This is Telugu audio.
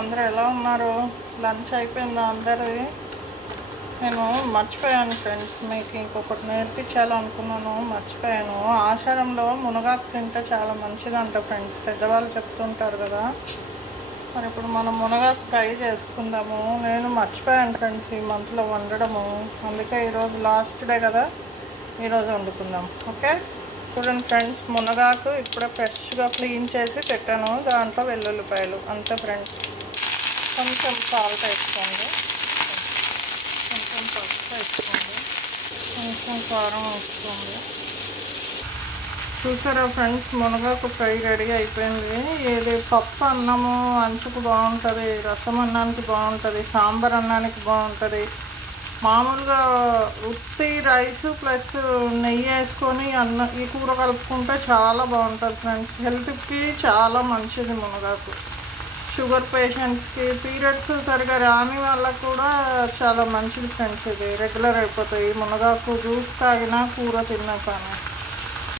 అందరూ ఎలా ఉన్నారు? లంచ్ అయిపోయిందా అందరిది? నేను మర్చిపోయాను ఫ్రెండ్స్, మీకు ఇంకొకటి నేర్పించాలనుకున్నాను, మర్చిపోయాను. ఆషాఢంలో మునగాకు తింటే చాలా మంచిదంట ఫ్రెండ్స్, పెద్దవాళ్ళు చెప్తుంటారు కదా. మరి ఇప్పుడు మనం మునగాకు ఫ్రై చేసుకుందాము. నేను మర్చిపోయాను ఫ్రెండ్స్ ఈ మంత్లో వండడము, అందుకే ఈరోజు లాస్ట్ డే కదా, ఈరోజు వండుకుందాం. ఓకే, చూడండి ఫ్రెండ్స్, మునగాకు ఇప్పుడే ఫ్రెష్గా క్లీన్ చేసి పెట్టాను. దాంట్లో వెల్లుల్లిపాయలు అంతే ఫ్రెండ్స్. కొంచెం సాల్ట్ వేసుకోండి, కొంచెం పసుపు వేసుకోండి, కొంచెం కారం వేసుకోండి. చూసారా ఫ్రెండ్స్, మునగాకు ఫ్రై రెడీ అయిపోయింది. ఇది పప్పు అన్నము అంచుకు బాగుంటుంది, రసం అన్నానికి బాగుంటుంది, సాంబార్ అన్నానికి బాగుంటుంది. మామూలుగా ఉత్తి రైస్ ప్లస్ నెయ్యి వేసుకొని ఈ కూర కలుపుకుంటే చాలా బాగుంటుంది ఫ్రెండ్స్. హెల్త్కి చాలా మంచిది మునగాకు. షుగర్ పేషెంట్స్కి, పీరియడ్స్ సరిగా రాని వాళ్ళకు కూడా చాలా మంచిది ఫ్రెండ్స్. ఇది రెగ్యులర్ అయిపోతాయి మునగాకు జ్యూస్ తాగినా కూర తిన్నా కానీ.